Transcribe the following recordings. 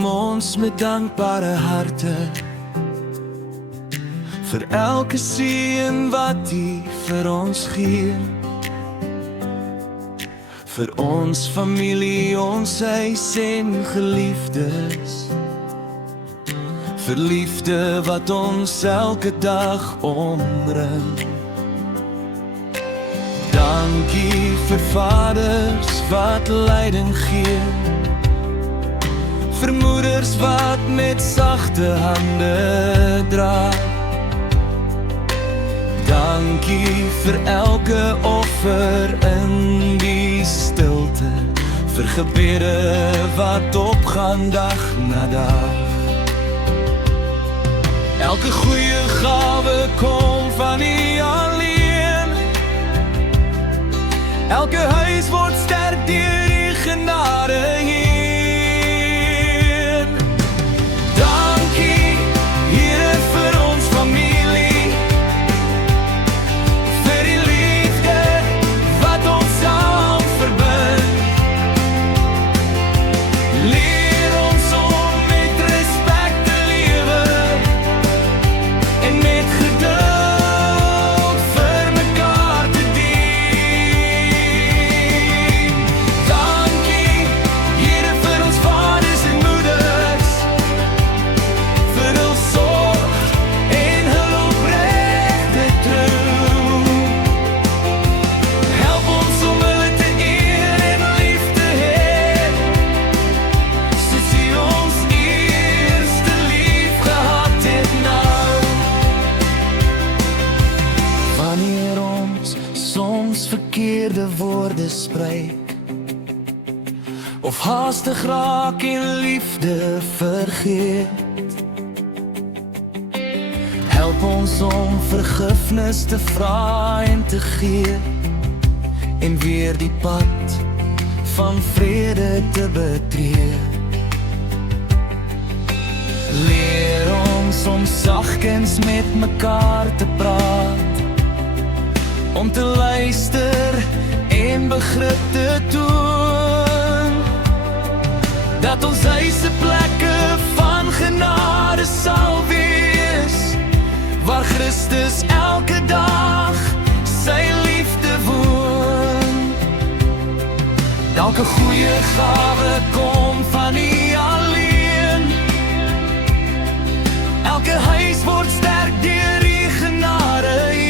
kom ons met dankbare harte vir elke seën wat U vir ons gee, vir ons familie, ons huis en geliefdes, vir liefde wat ons elke dag omring. Dankie vir vaders wat leiding gee, vir moeders wat met sagte hande dra. Dankie vir elke offer in die stilte, vir gebede wat opgaan dag na dag. Elke goeie gawe kom van U alleen, elke huis word sterk deur U genade heen. Dankie, Here, vir ons familie, vir die liefde wat ons saam verbind. Leer ons om met respek te lewe en met geduld vir mekaar te dien. Dankie, Here, vir ons vaders en moeders, vir hul sorg en hul opregte trou. Help ons om hulle te eer en lief te hê, soos U ons eerste lief gehad het nou. Wanneer ons soms verkeerde woorde spreek, of haastig raak en liefde vergeet, help ons om vergifnis te vra en te gee, en weer die pad van vrede te betree. Leer ons om sagkens met mekaar te praat, om te luister en begrip te toon, dat ons huise plekke van genade sal wees, waar Christus elke dag sy liefde woon. Elke goeie gawe kom van U alleen, elke huis word sterk deur U genade heen.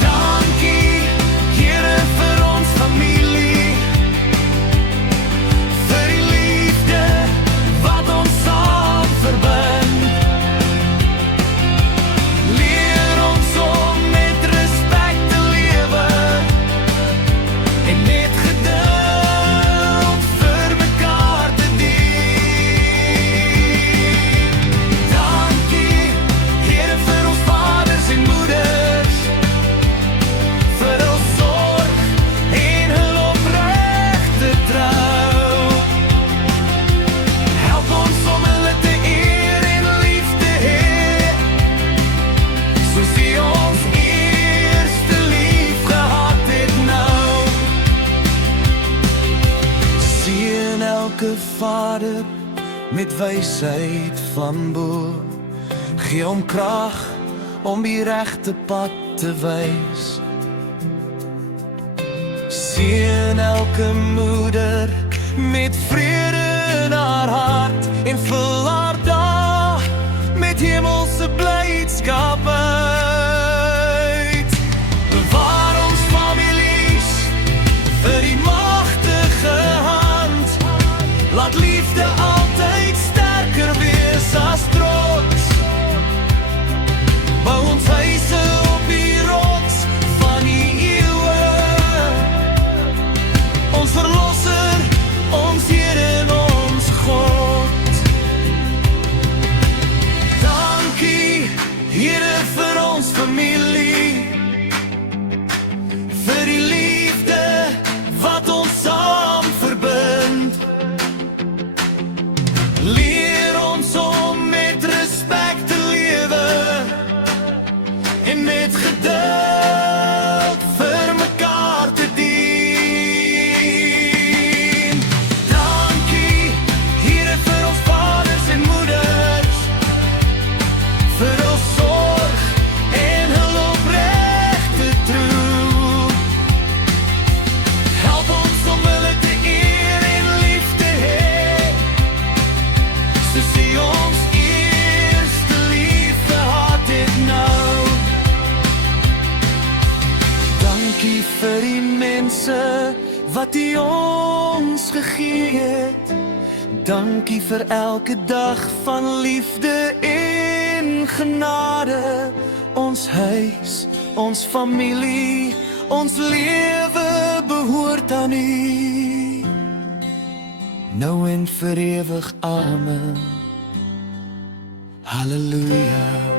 Dankie, Here, vir ons familie, vir die liefde wat ons saam verbind. Leer ons om met respek te lewe en met geduld vir mekaar te dien. Dankie, Here, vir ons vaders en moeders, vir hul sorg en hul opregte trou. Help ons om hulle te eer en lief te hê, soos U ons eerste lief gehad het nou. Seën elke vader met wysheid van bo, gee hom krag om die regte pad te wys. Seën elke moeder met vrede in haar hart en vul haar dae met hemelse blydskap uit. Bewaar ons families vir die magtige hand, laat liefde altyd sterker wees as trots. Bou ons huise op die rots van die eeuwe, ons verlosser, ons Heer en ons God. Dankie, Here, vir ons familie, vir die liefde wat ons saam verbind. het. Dankie vir elke dag van liefde en genade. Ons huis, ons familie, ons lewe behoort aan U. Nou en vir ewig, amen. Halleluja.